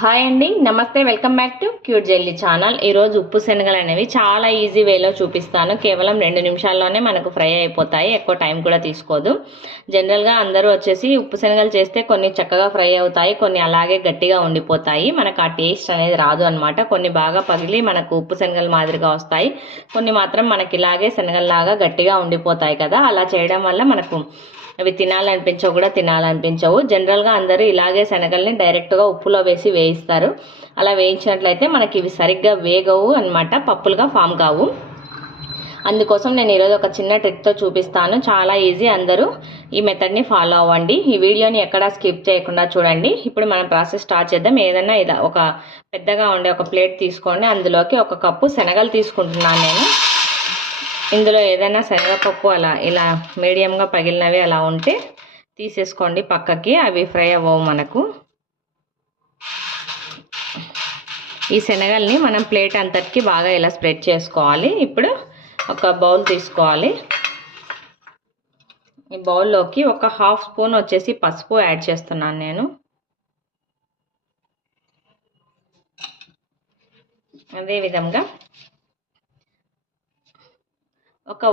Hi అండి, నమస్తే. Welcome back to cute jelly channel. ఈరోజు ఉప్పు శనగలు అనేవి చాలా ఈజీ వేలో చూపిస్తాను. కేవలం 2 నిమిషాల్లోనే మనకు ఫ్రై అయిపోతాయి. ఎక్కువ టైం కూడా తీసుకోదు. జనరల్గా అందరూ వచ్చేసి ఉప్పు శనగలు చేస్తే కొన్ని చక్కగా ఫ్రై అవుతాయి, కొన్ని అలాగే గట్టిగా ఉండిపోతాయి. మనకు ఆ టేస్ట్ అనేది రాదు అనమాట. కొన్ని బాగా పగిలి మనకు ఉప్పు శనగల మాదిరిగా వస్తాయి, కొన్ని మాత్రం మనకి ఇలాగే శనగల్లాగా గట్టిగా ఉండిపోతాయి కదా. అలా చేయడం వల్ల మనకు అవి తినాలనిపించవు, కూడా తినాలనిపించవు. జనరల్గా అందరూ ఇలాగే శనగల్ని డైరెక్ట్గా ఉప్పులో వేసి వేయిస్తారు. అలా వేయించినట్లయితే మనకి ఇవి సరిగ్గా వేగవు అనమాట, పప్పులుగా ఫామ్ కావు. అందుకోసం నేను ఈరోజు ఒక చిన్న ట్రిక్తో చూపిస్తాను. చాలా ఈజీ, అందరూ ఈ మెథడ్ని ఫాలో అవ్వండి. ఈ వీడియోని ఎక్కడా స్కిప్ చేయకుండా చూడండి. ఇప్పుడు మనం ప్రాసెస్ స్టార్ట్ చేద్దాం. ఏదైనా ఇలా ఒక పెద్దగా ఉండే ఒక ప్లేట్ తీసుకోండి. అందులోకి 1 కప్పు శనగలు తీసుకుంటున్నాను నేను. ఇందులో ఏదైనా శనగపప్పు అలా ఇలా మీడియంగా పగిలినవి అలా ఉంటే తీసేసుకోండి పక్కకి, అవి ఫ్రై అవ్వవు మనకు. ఈ శనగల్ని మనం ప్లేట్ అంతటికి బాగా ఇలా స్ప్రెడ్ చేసుకోవాలి. ఇప్పుడు ఒక బౌల్ తీసుకోవాలి. ఈ బౌల్లోకి 1/2 స్పూన్ వచ్చేసి పసుపు యాడ్ చేస్తున్నాను నేను. అదేవిధంగా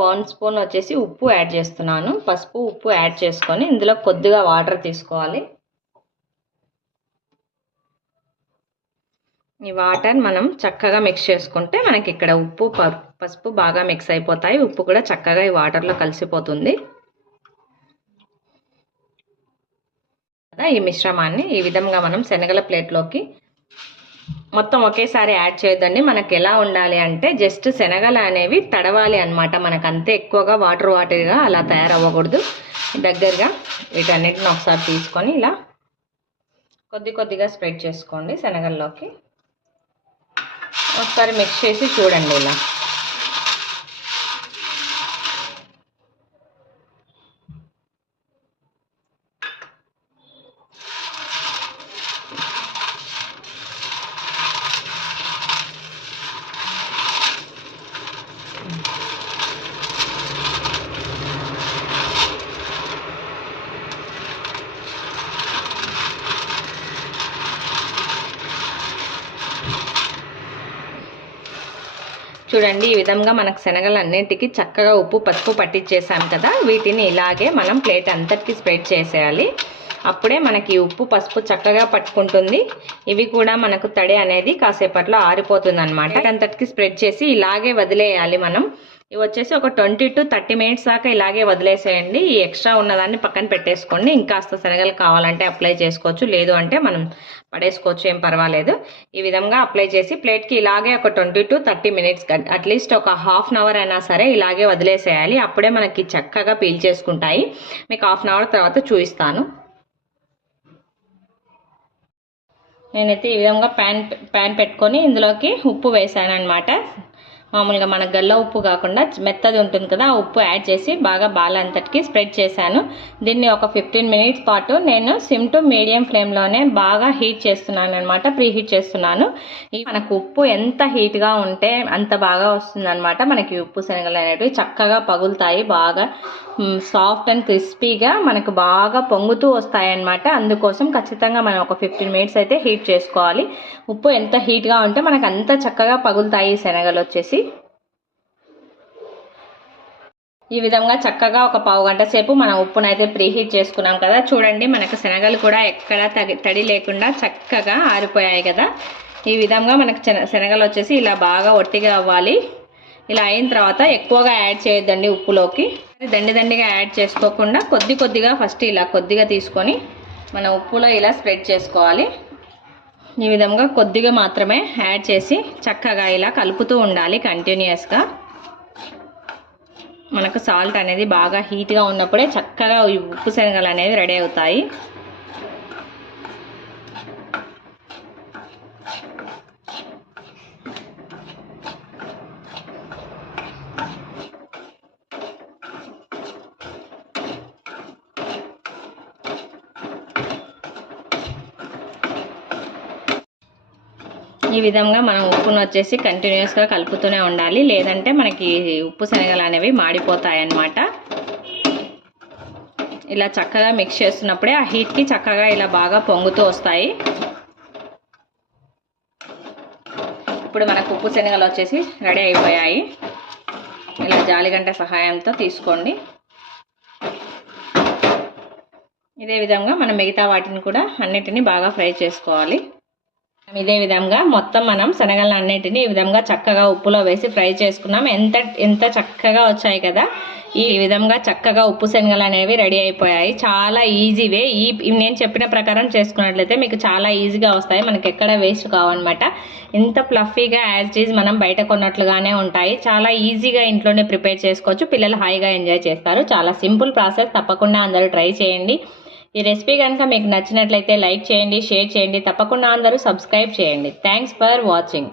1 స్పూన్ వచ్చేసి ఉప్పు యాడ్ చేస్తున్నాను. పసుపు ఉప్పు యాడ్ చేసుకొని ఇందులో కొద్దిగా వాటర్ తీసుకోవాలి. ఈ వాటర్ మనం చక్కగా మిక్స్ చేసుకుంటే మనకి ఇక్కడ ఉప్పు పసుపు బాగా మిక్స్ అయిపోతాయి. ఉప్పు కూడా చక్కగా ఈ వాటర్లో కలిసిపోతుంది. ఈ మిశ్రమాన్ని ఈ విధంగా మనం శనగల ప్లేట్లోకి మొత్తం ఒకేసారి యాడ్ చేయొద్దండి. మనకు ఎలా ఉండాలి అంటే జస్ట్ శనగలు అనేవి తడవాలి అనమాట. మనకు అంతే, ఎక్కువగా వాటర్గా అలా తయారవ్వకూడదు. దగ్గరగా వీటన్నిటిని ఒకసారి తీసుకొని ఇలా కొద్దిగా స్ప్రెడ్ చేసుకోండి శనగల్లోకి. ఒకసారి మిక్స్ చేసి చూడండి ఇలా. చూడండి, ఈ విధంగా మనకు శనగలన్నింటికి చక్కగా ఉప్పు పసుపు పట్టించేసాం కదా. వీటిని ఇలాగే మనం ప్లేట్ అంతటికి స్ప్రెడ్ చేసేయాలి. అప్పుడే మనకి ఉప్పు పసుపు చక్కగా పట్టుకుంటుంది. ఇవి కూడా మనకు తడి అనేది కాసేపట్లో ఆరిపోతుంది అనమాట. అంతటికి స్ప్రెడ్ చేసి ఇలాగే వదిలేయాలి మనం. ఇవి వచ్చేసి ఒక 20 to 30 మినిట్స్ దాకా ఇలాగే వదిలేసేయండి. ఈ ఎక్స్ట్రా ఉన్నదాన్ని పక్కన పెట్టేసుకోండి. ఇంకాస్త శనగలు కావాలంటే అప్లై చేసుకోవచ్చు, లేదు అంటే మనం పడేసుకోవచ్చు, ఏం పర్వాలేదు. ఈ విధంగా అప్లై చేసి ప్లేట్కి ఇలాగే ఒక 20 to 30 మినిట్స్, అట్లీస్ట్ ఒక ½ అవర్ అయినా సరే ఇలాగే వదిలేసేయాలి. అప్పుడే మనకి చక్కగా పీల్ చేసుకుంటాయి. మీకు ½ అవర్ తర్వాత చూపిస్తాను. నేనైతే ఈ విధంగా ప్యాన్ పెట్టుకొని ఇందులోకి ఉప్పు వేసాను అనమాట. మామూలుగా మన గల్ల ఉప్పు కాకుండా మెత్తది ఉంటుంది కదా, ఆ ఉప్పు యాడ్ చేసి బాగా బాలంతటికి స్ప్రెడ్ చేశాను. దీన్ని ఒక 15 మినిట్స్ పాటు నేను సిమ్ టు మీడియం ఫ్లేమ్లోనే బాగా హీట్ చేస్తున్నాను అనమాట, ప్రీ హీట్ చేస్తున్నాను. మనకు ఉప్పు ఎంత హీట్గా ఉంటే అంత బాగా వస్తుంది అనమాట. మనకి ఉప్పు శనగలు అనేవి చక్కగా పగులుతాయి, బాగా సాఫ్ట్ అండ్ క్రిస్పీగా మనకు బాగా పొంగుతూ వస్తాయి అన్నమాట. అందుకోసం ఖచ్చితంగా మనం ఒక 15 మినిట్స్ అయితే హీట్ చేసుకోవాలి. ఉప్పు ఎంత హీట్గా ఉంటే మనకు అంత చక్కగా పగులుతాయి శనగలు వచ్చేసి. ఈ విధంగా చక్కగా ఒక పావు గంట సేపు మనం ఉప్పునైతే ప్రీహీట్ చేసుకున్నాం కదా. చూడండి, మనకు శనగలు కూడా ఎక్కడ తడి లేకుండా చక్కగా ఆరిపోయాయి కదా. ఈ విధంగా మనకు శనగలు వచ్చేసి ఇలా బాగా ఒట్టిగా అవ్వాలి. ఇలా అయిన తర్వాత ఎక్కువగా యాడ్ చేయొద్దండి ఉప్పులోకి. దండిగా యాడ్ చేసుకోకుండా కొద్దిగా ఫస్ట్ ఇలా కొద్దిగా తీసుకొని మన ఉప్పులో ఇలా స్ప్రెడ్ చేసుకోవాలి. ఈ విధంగా కొద్దిగా మాత్రమే యాడ్ చేసి చక్కగా ఇలా కలుపుతూ ఉండాలి కంటిన్యూస్గా. మనకు సాల్ట్ అనేది బాగా హీట్గా ఉన్నప్పుడే చక్కగా ఈ ఉప్పు శనగలు అనేవి రెడీ అవుతాయి. ఈ విధంగా మనం ఉప్పును వచ్చేసి కంటిన్యూస్గా కలుపుతూనే ఉండాలి, లేదంటే మనకి ఉప్పు శనగలు అనేవి మాడిపోతాయి అన్నమాట. ఇలా చక్కగా మిక్స్ చేస్తున్నప్పుడే ఆ హీట్కి చక్కగా ఇలా బాగా పొంగుతూ వస్తాయి. ఇప్పుడు మనకు ఉప్పు శనగలు వచ్చేసి రెడీ అయిపోయాయి. ఇలా జాలిగంట సహాయంతో తీసుకోండి. ఇదే విధంగా మనం మిగతా వాటిని కూడా అన్నిటిని బాగా ఫ్రై చేసుకోవాలి. ఇదే విధంగా మొత్తం మనం శనగలను అన్నిటిని ఈ విధంగా చక్కగా ఉప్పులో వేసి ఫ్రై చేసుకున్నాం. ఎంత చక్కగా వచ్చాయి కదా. ఈ విధంగా చక్కగా ఉప్పు శనగలు అనేవి రెడీ అయిపోయాయి. చాలా ఈజీ వే. నేను చెప్పిన ప్రకారం చేసుకున్నట్లయితే మీకు చాలా ఈజీగా వస్తాయి. మనకి ఎక్కడ వేస్ట్ కావన్నమాట. ఇంత ఫ్లఫీగా యాజ్ ఈజ్ మనం బయట కొన్నట్లుగానే ఉంటాయి. చాలా ఈజీగా ఇంట్లోనే ప్రిపేర్ చేసుకోవచ్చు. పిల్లలు హాయిగా ఎంజాయ్ చేస్తారు. చాలా సింపుల్ ప్రాసెస్. తప్పకుండా అందరూ ట్రై చేయండి. ఈ రెసిపీ కనుక మీకు నచ్చినట్లయితే లైక్ చేయండి, షేర్ చేయండి. తప్పకుండా అందరూ సబ్స్క్రైబ్ చేయండి. Thanks for watching.